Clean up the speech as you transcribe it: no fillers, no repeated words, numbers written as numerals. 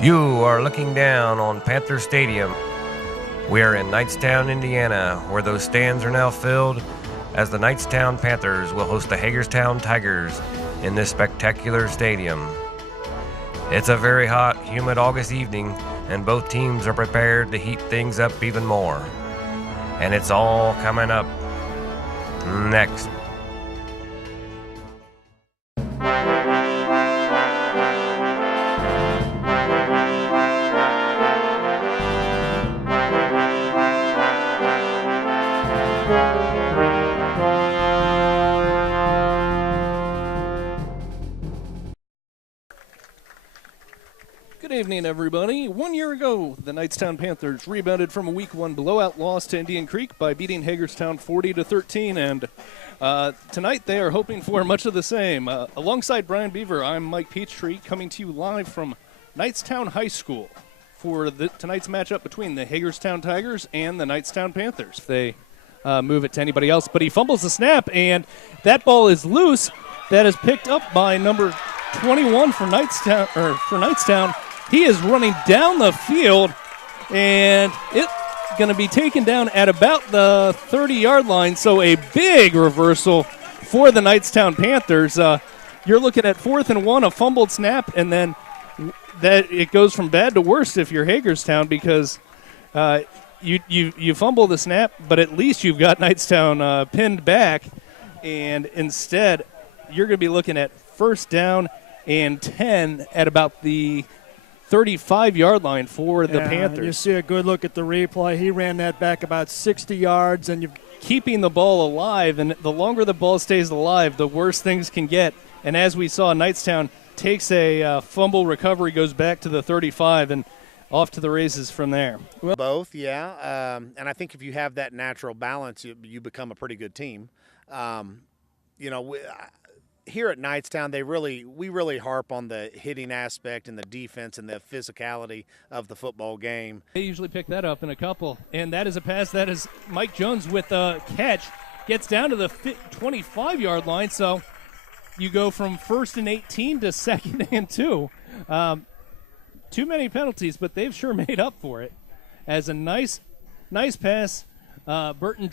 You are looking down on Panther Stadium. We are in Knightstown, Indiana, where those stands are now filled, as the Knightstown Panthers will host the Hagerstown Tigers in this spectacular stadium. It's a very hot, humid August evening, and both teams are prepared to heat things up even more. And it's all coming up next. Good evening, everybody. 1 year ago, the Knightstown Panthers rebounded from a Week 1 blowout loss to Indian Creek by beating Hagerstown 40-13, and tonight they are hoping for much of the same. Alongside Brian Beaver, I'm Mike Peachtree, coming to you live from Knightstown High School for tonight's matchup between the Hagerstown Tigers and the Knightstown Panthers. They move it to anybody else, but he fumbles the snap, and that ball is loose. That is picked up by number 21 for Knightstown. He is running down the field, and it's going to be taken down at about the 30-yard line, so a big reversal for the Knightstown Panthers. You're looking at 4th and 1, a fumbled snap, and then that it goes from bad to worse if you're Hagerstown, because you fumble the snap, but at least you've got Knightstown pinned back, and instead you're going to be looking at 1st down and 10 at about the 35-yard line for the Panthers. You see a good look at the replay. He ran that back about 60 yards. And you're keeping the ball alive, and the longer the ball stays alive, the worse things can get. And as we saw, Knightstown takes a fumble recovery, goes back to the 35, and off to the races from there. Both, yeah. And I think if you have that natural balance, you become a pretty good team. Here at Knightstown, we really harp on the hitting aspect and the defense and the physicality of the football game. They usually pick that up in a couple, and that is a pass that is Mike Jones with a catch, gets down to the 25-yard line, so you go from 1st and 18 to 2nd and 2. Too many penalties, but they've sure made up for it. As a nice pass, Burton